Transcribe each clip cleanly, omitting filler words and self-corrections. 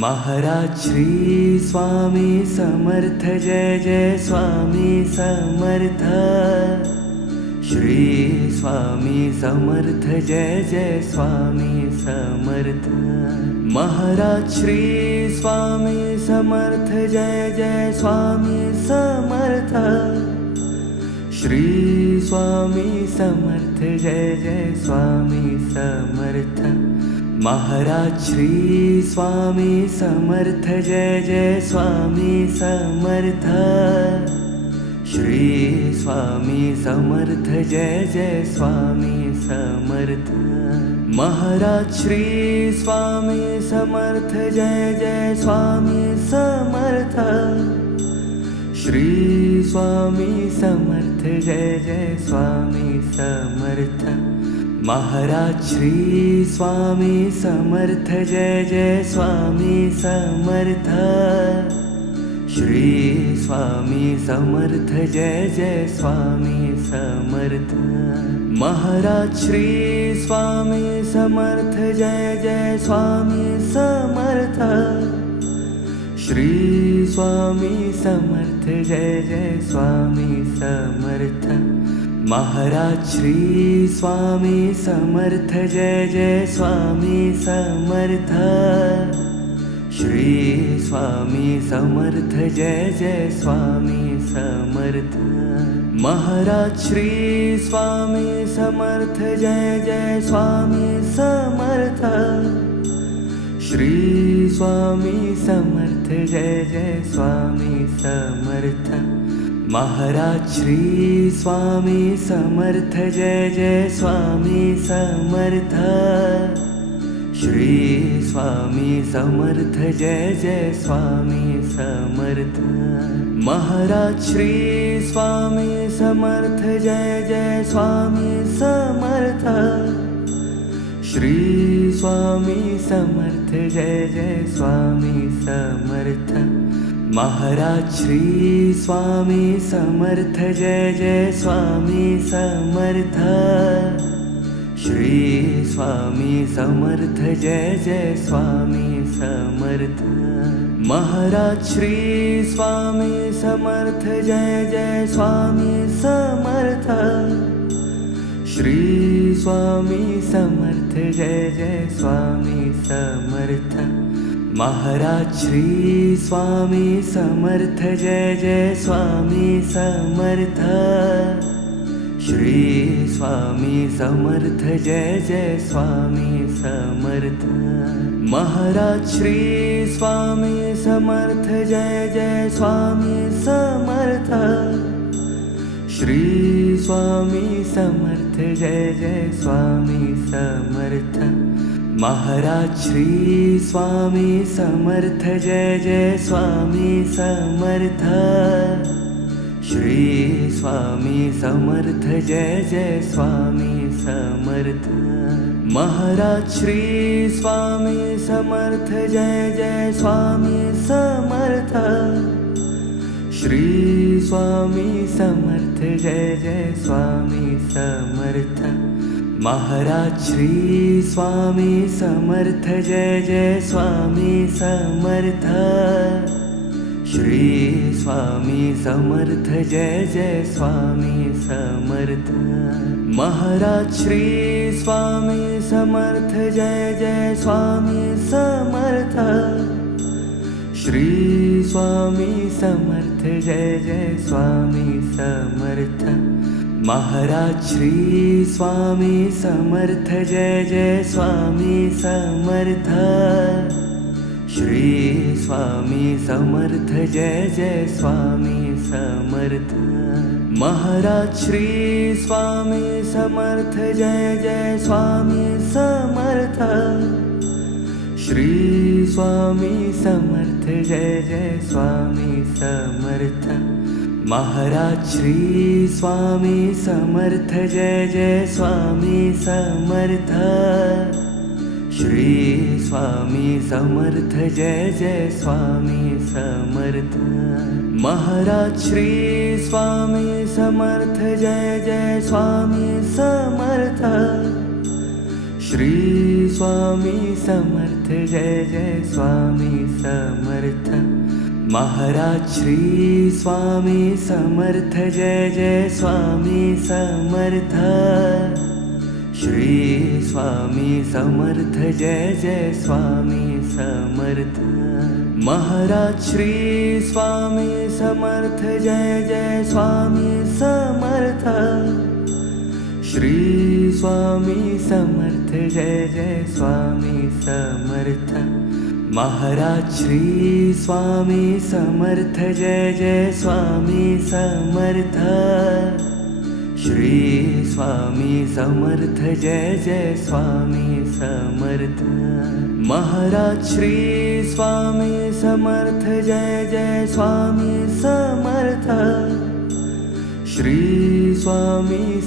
Maharaj Shri Swami Samarth Jai Jai Swami Samarth. Shri Swami Samarth Jai Jai Swami Samarth. Maharaj Shri Swami Samarth Jai Jai Swami Samarth. Shri Swami Samarth Jai Jai Swami Samarth. Maharaj Shri Swami Samarth Jai Jai Swami Samarth. Shri Swami Samarth Jai Jai Swami Samarth. Maharaj Shri Swami Samarth Jai Jai Swami Samarth. Shri Swami Samarth Jai Jai Swami Samarth. Maharaj Shri Swami Samarth Jai Jai Swami Samarth. Shri Swami Samarth Jai Jai Swami Samarth. Maharaj Shri Swami Samarth Jai Jai Swami Samarth. Shri Swami Samarth Jai Jai Swami Samarth. Maharaj Shri Swami Samarth Jai Jai Swami Samarth. Shri Swami Samarth Jai Jai Swami Samarth. Maharaj Shri Swami Samarth Jai Jai Swami Samarth. Shri Swami Samarth Jai Jai Swami Samarth. Maharaj Shri Swami Samarth Jai Jai Swami Samarth. Shri Swami Samarth Jai Jai Swami Samarth. Maharaj Shri Swami Samarth Jai Jai Swami Samarth. Shri Swami Samarth Jai Jai Swami Samarth. Maharaj Shri Swami Samarth Jai Jai Swami Samarth. Shri Swami Samarth Jai Jai Swami Samarth. Maharaj Shri Swami Samarth Jai Jai Swami Samarth. Shri Swami Samarth Jai Jai Swami Samarth. Maharaj Shri Swami Samarth Jai Jai Swami Samarth. Shri Swami Samarth Jai Jai Swami Samarth. Maharaj Shri Swami Samarth Jai Jai Swami Samarth. Shri Swami Samarth Jai Jai Swami Samarth. Maharaj Shri Swami Samarth Jai Jai Swami Samarth. Shri Swami Samarth Jai Jai Swami Samarth. Maharaj Shri Swami Samarth Jai Jai Swami Samarth. Shri Swami Samarth Jai Jai Swami Samarth. Maharaj Shri Swami Samarth Jai Jai Swami Samarth. Shri Swami Samarth Jai Jai Swami Samarth. Maharaj Shri Swami Samarth Jai Jai Swami Samarth. Shri Swami Samarth Jai Jai Swami Samarth. Maharaj Shri Swami Samarth Jai Jai Swami Samarth. Shri Swami Samarth Jai Jai Swami Samarth. Maharaj Shri Swami Samarth Jai Jai Swami Samarth. Shri Swami Samarth Jai Jai Swami Samarth. Maharaj Shri Swami Samarth Jai Jai Swami Samarth. Shri Swami Samarth Jai Jai Swami Samarth. Maharaj Shri Swami Samarth Jai Jai Swami Samarth. Shri Swami Samarth Jai Jai Swami Samarth Maharaj Shri Swami Samarth Jai Jai Swami Samarth Shri Swami Samarth Jai Jai Swami Samarth Maharaj Shri Swami Samarth Jai Jai Swami Samarth Shri Swami Samarth Jai Jai Swami Samarth Maharaj Shri Swami Samarth Jai Jai Swami Samarth Shri Swami Samarth Jai Jai Swami Samarth Maharaj Shri Swami Samarth Jai Jai Swami Samarth Shri Swami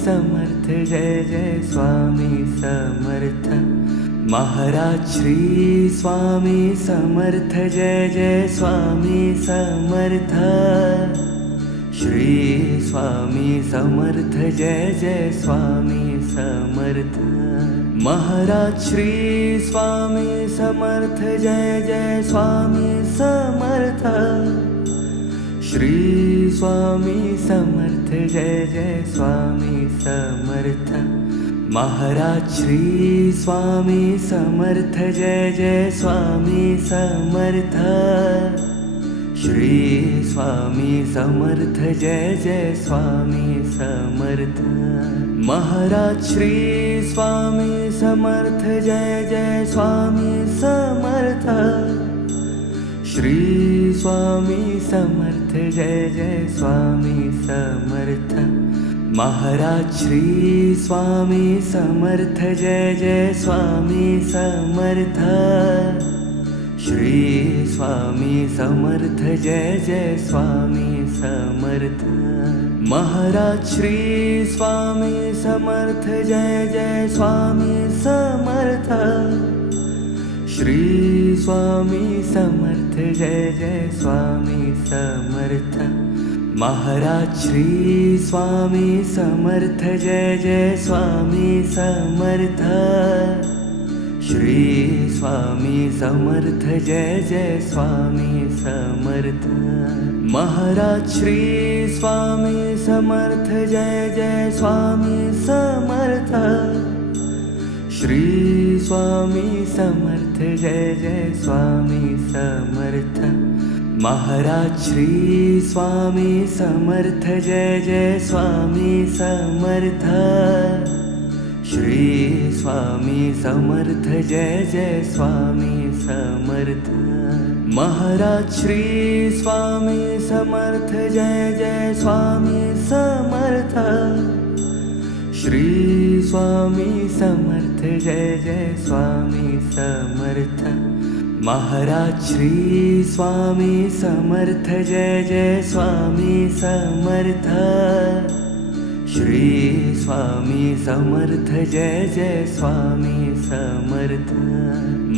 Samarth Jai Jai Swami Samarth Maharaj Shri Swami Samarth Jai Jai Swami Samarth Shri Swami Samarth Jai Jai Swami Samarth Maharaj Shri Swami Samarth Jai Jai Swami Samarth Shri Swami Samarth Jai Jai Swami Samarth Maharaj Shri Swami Samarth Jai Jai Swami Samarth Shri Swami Samarth Jai Jai Swami Samarth Maharaj Shri Swami Samarth Jai Jai Swami Samarth Shri Swami Samarth Jai Jai Swami Samarth Maharaj Shri Swami Samarth Jai Jai Swami Samarth Shri Swami Samarth Jai Jai Swami Samarth Maharaj Shri Swami Samarth Jai Jai Swami Samarth Shri Swami Samarth Jai Jai Swami Samarth Maharaj Shri Swami Samarth Jai Jai Swami Samarth Shri Swami Samarth Jai Jai Swami Samarth Maharaj Shri Swami Samarth Jai Jai Swami Samarth Shri Swami Samarth Jai Jai Swami Samarth Maharaj Shri Swami Samarth Jai Jai Swami Samarth Shri Swami Samarth Jai Jai Swami Samarth Maharaj Shri Swami Samarth Jai Jai Swami Samarth Shri Swami Samarth Jai Jai Swami Samarth Maharaj Shri Swami Samarth Jai Jai Swami Samarth Shri Swami Samarth Jai Jai Swami Samarth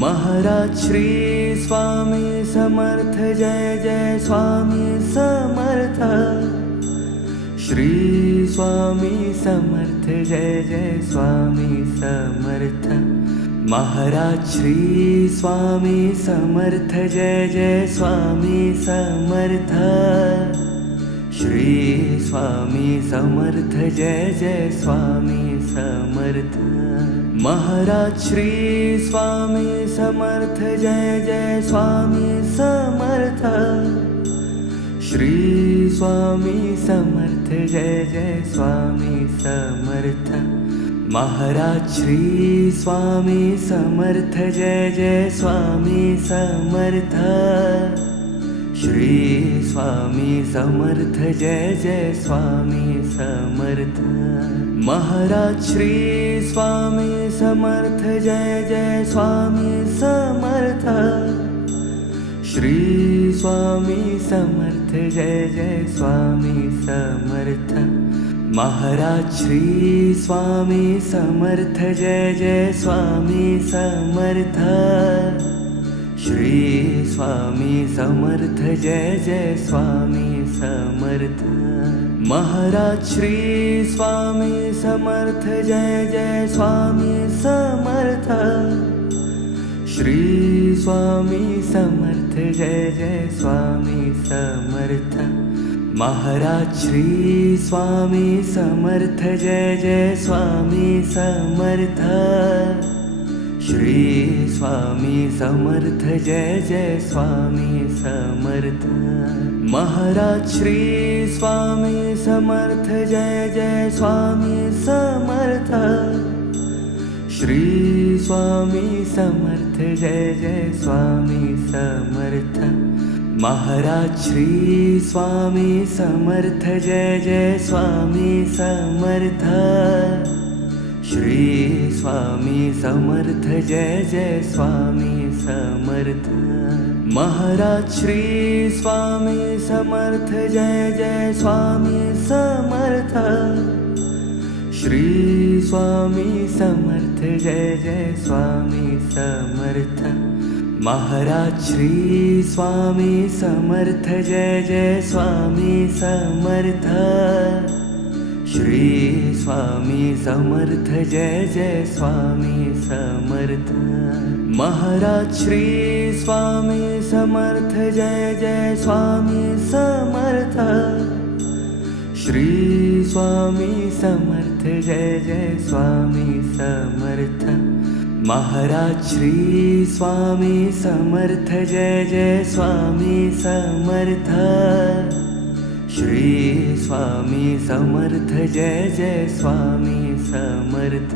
Maharaj Shri Swami Samarth Jai Jai Swami Samarth Shri Swami Samarth Jai Jai Swami Samarth Maharaj Shri Swami Samarth Jai Jai Swami Samarth Shri Swami Samarth Jai Jai Swami Samarth Maharaj Shri Swami Samarth Jai Jai Swami Samarth Shri Swami Samarth Jai Jai Swami Samarth Maharaj Shri Swami Samarth Jai Jai Swami Samarth Shri Swami Samarth Jai Jai Swami Samarth Maharaj Shri Swami Samarth Jai Jai Swami Samarth Shri Swami Samarth Jai Jai Swami Samarth Maharaj Shri Swami Samarth Jai Jai Swami Samarth Shri Swami Samarth Jai Jai Swami Samarth. Maharaj Shri Swami Samarth Jai Jai Swami Samarth. Shri Swami Samarth Jai Jai Swami Samarth. Maharaj Shri Swami Samarth Jai Jai Swami Samarth. Shri Swami Samarth Jai Jai Swami Samarth. Maharaj Shri Swami Samarth Jai Jai Swami Samarth. Shri Swami Samarth Jai Jai Swami Samarth. Maharaj Shri Swami Samarth Jai Jai Swami Samarth. Shri Swami Samarth Jai Jai Swami Samarth. Maharaj Shri Swami Samarth Jai Jai Swami Samarth. Shri Swami Samarth Jai Jai Swami Samarth. Maharaj Shri Swami Samarth Jai Jai Swami Samarth. Shri Swami Samarth Jai Jai Swami Samarth. Maharaj Shri Swami Samarth Jai Jai Swami Samarth. Shri Swami Samarth Jai Jai Swami Samarth. Maharaj Shri Swami Samarth Jai Jai Swami Samarth. Shri Swami Samarth Jai Jai Swami Samarth.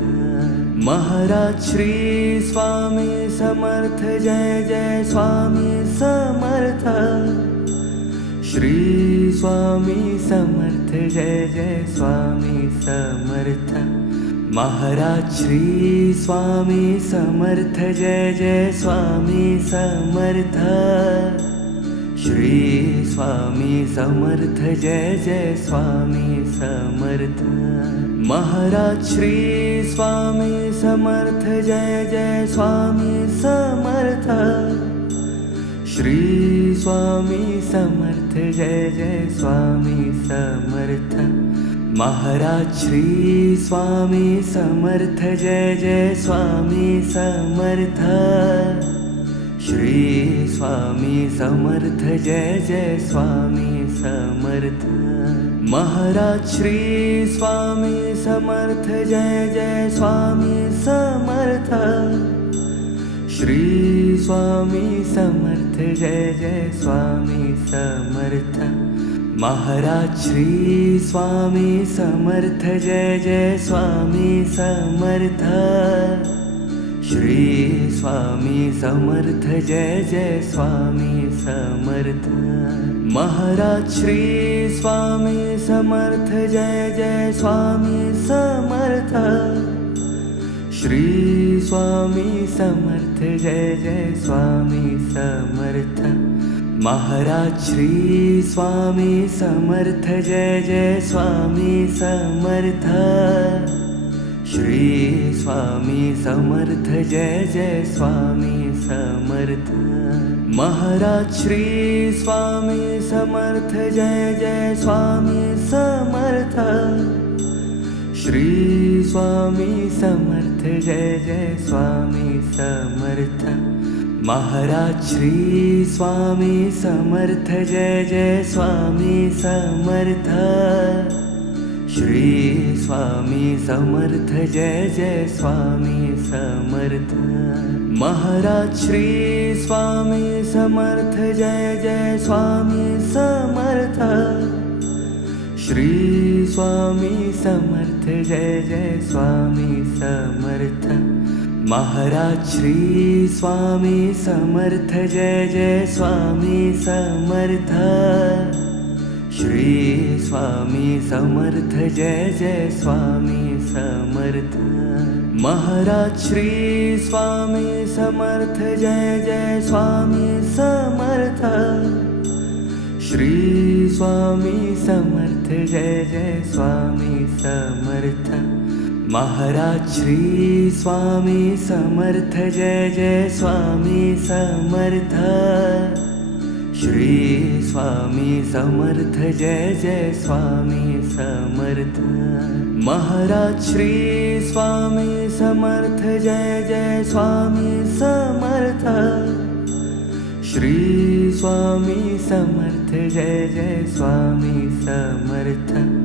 Maharaj Shri Swami Samarth Jai Jai Swami Samarth. Shri Swami Samarth Jai Jai Swami Samarth. Maharaj Shri Swami Samarth Jai Jai Swami Samarth. Shri Swami Samarth Jai Jai Swami Samarth. Maharaj Shri Swami Samarth Jai Jai Swami Samarth. Shri Swami Samarth Jai Jai Swami Samarth. Maharaj Shri Swami Samarth Jai Jai Swami Samarth. Shri Swami Samarth Jai Jai Swami Samarth. Maharaj Shri Swami Samarth Jai Jai Swami Samarth. Shri Swami Samarth Jai Jai Swami Samarth. Maharaj Shri Swami Samarth Jai Jai Swami Samarth. Shri Swami Samarth Jai Jai Swami Samarth. Maharaj Shri Swami Samarth Jai Jai Swami Samarth. Shri Swami Samarth Jai Jai Swami Samarth. Maharaj Shri Swami Samarth Jai Jai Swami Samarth. Shri Swami Samarth Jai Jai Swami Samarth. Maharaj Shri Swami Samarth Jai Jai Swami Samarth. Shri Swami Samarth Jai Jai Swami Samarth. Maharaj Shri Swami Samarth Jai Jai Swami Samarth. Shri Swami Samarth Jai Jai Swami Samarth. Maharaj Shri Swami Samarth Jai Jai Swami Samarth. Shri Swami Samarth Jai Jai Swami Samarth. Maharaj Shri Swami Samarth Jai Jai Swami Samarth. Shri Swami Samarth Jai Jai Swami Samarth. Maharaj Shri Swami Samarth Jai Jai Swami Samarth. Shri Swami Samarth Jai Jai Swami Samarth. Maharaj Shri Swami Samarth Jai Jai Swami Samarth Shri Swami Samarth Jai Jai Swami Samarth Maharaj Shri Swami Samarth Jai Jai Swami Samarth Shri Swami Samarth Jai Jai Swami Samarth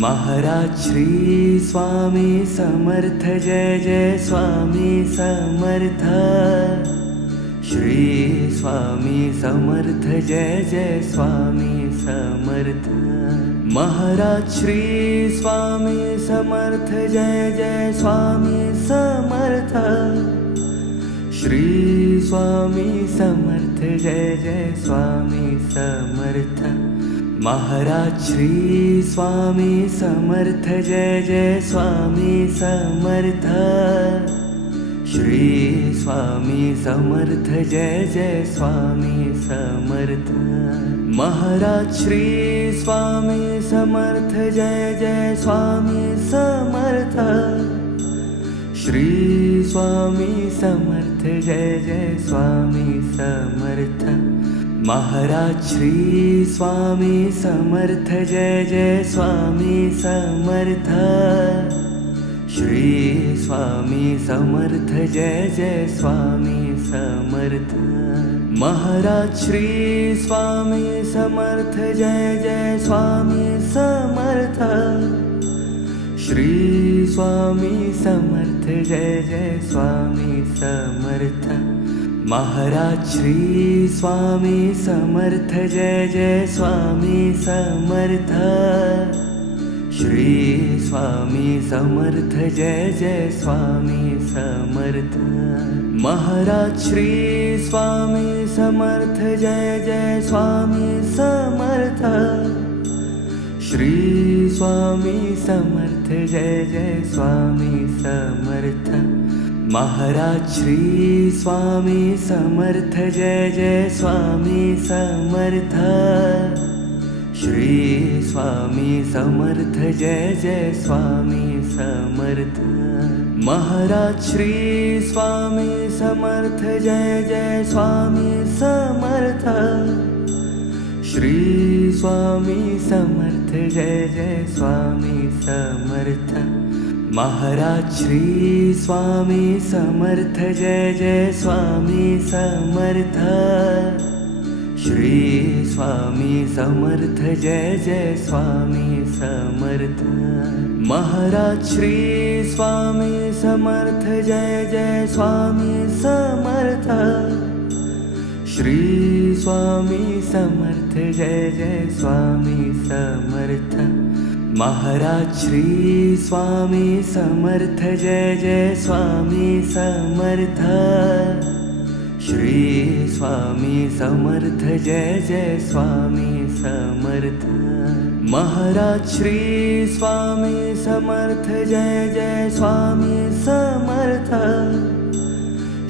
Maharaj Shri Swami Samarth Jai Jai Swami Samarth Shri Swami Samarth Jai Jai Swami Samarth Maharaj Shri Swami Samarth Jai Jai Swami Samarth Shri Swami Samarth Jai Jai Swami Samarth Maharaj Shri Swami Samarth Jai Jai Swami Samarth Shri Swami Samarth Jai Jai Swami Samarth Maharaj Shri Swami Samarth Jai Jai Swami Samarth Shri Swami Samarth Jai Jai Swami Samarth Maharaj Shri Swami Samarth Jai Jai Swami Samarth Shri Swami Samarth Jai Jai Swami Samarth Maharaj Shri Swami Samarth Jai Jai Swami Samarth Shri Swami Samarth Jai Jai Swami Samarth Maharaj Shri Swami Samarth Jai Jai Swami Samarth Shri Swami Samarth Jai Jai Swami Samarth Maharaj Shri Swami Samarth Jai Jai Swami Samarth Shri Swami Samarth Jai Jai Swami Samarth Maharaj Shri Swami Samarth Jai Jai Swami Samarth Shri Swami Samarth Jai Jai Swami Samarth Maharaj Shri Swami Samarth Jai Jai Swami Samarth Shri Swami Samarth Jai Jai Swami Samarth Maharaj Shri Swami Samarth Jai Jai Swami Samarth Shri Swami Samarth Jai Jai Swami Samarth Maharaj Shri Swami Samarth Jai Jai Swami Samarth Shri Swami Samarth Jai Jai Swami Samarth Maharaj Shri Swami Samarth Jai Jai Swami Samarth Shri Swami Samarth Jai Jai Swami Samarth Maharaj Shri Swami Samarth Jai Jai Swami Samarth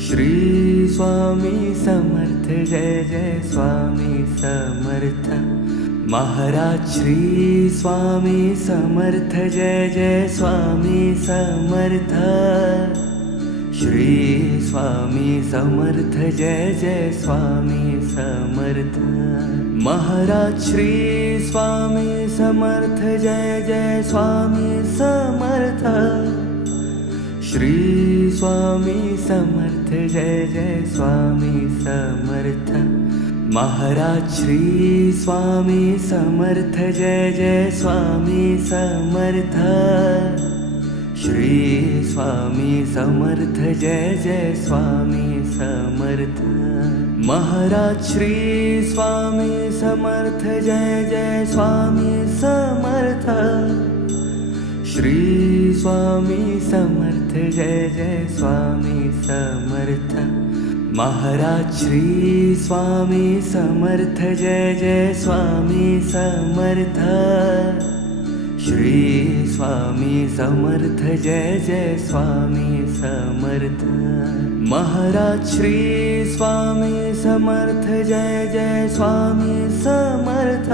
Shri Swami Samarth Jai Jai Swami Samarth Maharaj Shri Swami Samarth Jai Jai Swami Samarth Shri Swami Samarth Jai Jai Swami Samarth Maharaj Shri Swami Samarth Jai Jai Swami Samarth Shri Swami Samarth Jai Jai Swami Samarth Maharaj Shri Swami Samarth Jai Jai Swami Samarth Shri Swami Samarth Jai Jai Swami Samarth Maharaj Shri Swami Samarth Jai Jai Swami Samarth Shri Swami Samarth Jai Jai Swami Samarth Maharaj Shri Swami Samarth Jai Jai Swami Samarth Shri Swami Samarth Jai Jai Swami Samarth Maharaj Shri Swami Samarth Jai Jai Swami Samarth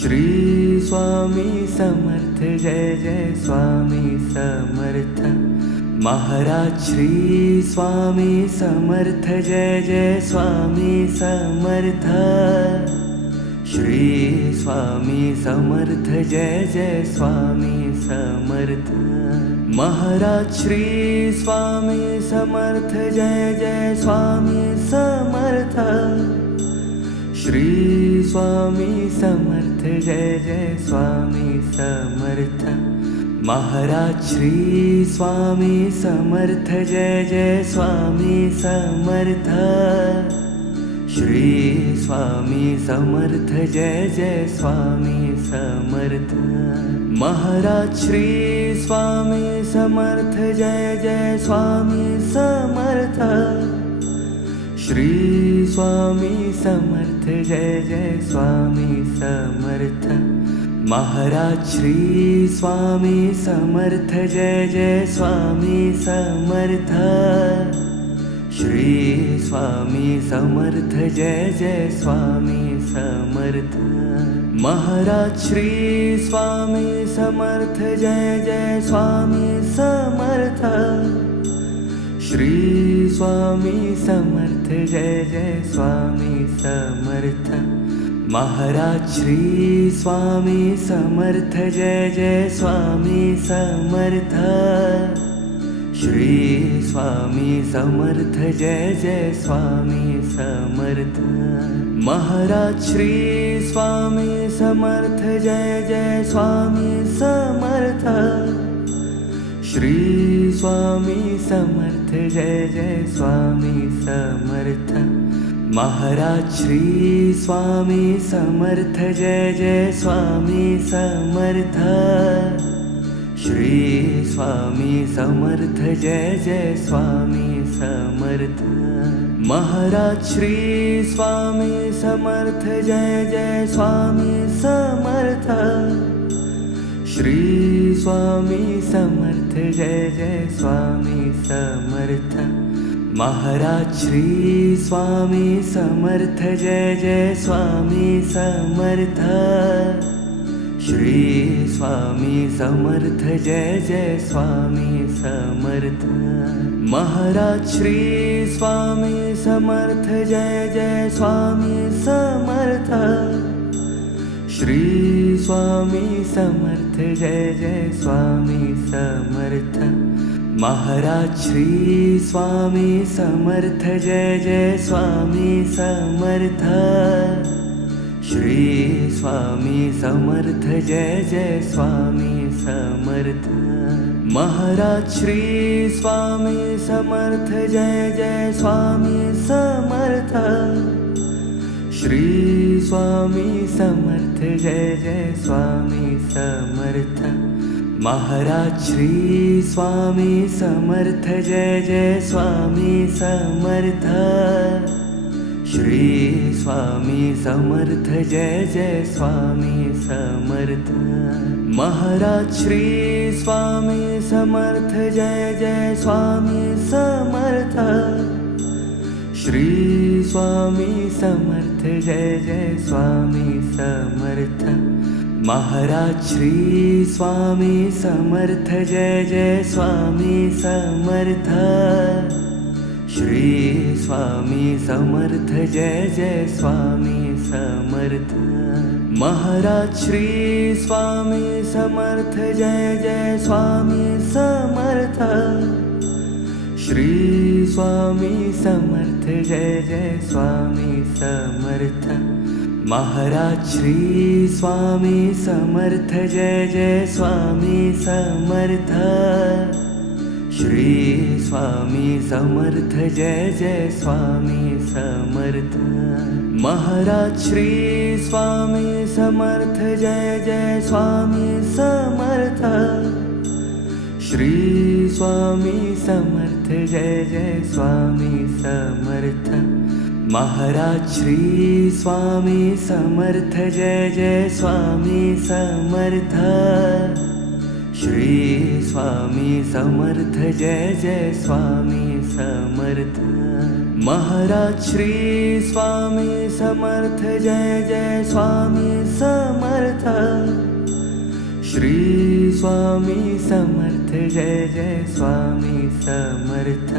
Shri Swami Samarth Jai Jai Swami Samarth. Maharaj Shri Swami Samarth Jai Jai Swami Samarth. Shri Swami Samarth Jai Jai Swami Samarth. Maharaj Shri Swami Samarth Jai Jai Swami Samarth. Shri Swami Samarth Jai Jai Swami Samarth. Maharaj Shri Swami Samarth Jai Jai Swami Samarth. Shri Swami Samarth Jai Jai Swami Samarth. Maharaj Shri Swami Samarth Jai Jai Swami Samarth. Shri Swami Samarth Jai Jai Swami Samarth. Maharaj Shri Swami Samarth Jai Jai Swami Samarth. Shri Swami Samarth Jai Jai Swami Samarth. Maharaj Shri Swami Samarth Jai Jai Swami Samarth. Shri Swami Samarth Jai Jai Swami Samarth. Maharaj Shri Swami Samarth Jai Jai Swami Samarth. Shri Swami Samarth Jai Jai Swami Samarth. Maharaj Shri Swami Samarth Jai Jai Swami Samarth. Shri Swami Samarth Jai Jai Swami Samarth. Maharaj Shri Swami Samarth Jai Jai Swami Samarth. Shri Swami Samarth Jai Jai Swami Samarth. Maharaj Shri Swami Samarth Jai Jai Swami Samarth. Shri Swami Samarth Jai Jai Swami Samarth. Maharaj Shri Swami Samarth Jai Jai Swami Samarth. Shri Swami Samarth Jai Jai Swami Samarth. Maharaj Shri Swami Samarth Jai Jai Swami Samarth. Shri Swami Samarth Jai Jai Swami Samarth. Maharaj Shri Swami Samarth Jai Jai Swami Samarth. Shri Swami Samarth Jai Jai Swami Samarth. Maharaj Shri Swami Samarth Jai Jai Swami Samarth. Shri Swami Samarth Jai Jai Swami Samarth. Maharaj Shri Swami Samarth Jai Jai Swami Samarth. Shri Swami Samarth Jai Jai Swami Samarth. Maharaj Shri Swami Samarth Jai Jai Swami Samarth. Shri Swami Samarth Jai Jai Swami Samarth. Maharaj Shri Swami Samarth Jai Jai Swami Samarth. Shri Swami Samarth Jai Jai Swami Samarth. Maharaj Shri Swami Samarth Jai Jai Swami Samarth. Shri Swami Samarth Jai Jai Swami Samarth. Maharaj Shri Swami Samarth Jai Jai Swami Samarth. Shri Swami Samarth Jai Jai Swami Samarth. Maharaj Shri Swami Samarth Jai Jai Swami Samarth. Shri Swami Samarth Jai Jai Swami Samarth. Maharaj Shri Swami Samarth Jai Jai Swami Samarth. Shri Swami Samarth Jai Jai Swami Samarth. Maharaj Shri Swami Samarth Jai Jai Swami Samarth. Shri Swami Samarth Jai Jai Swami Samarth.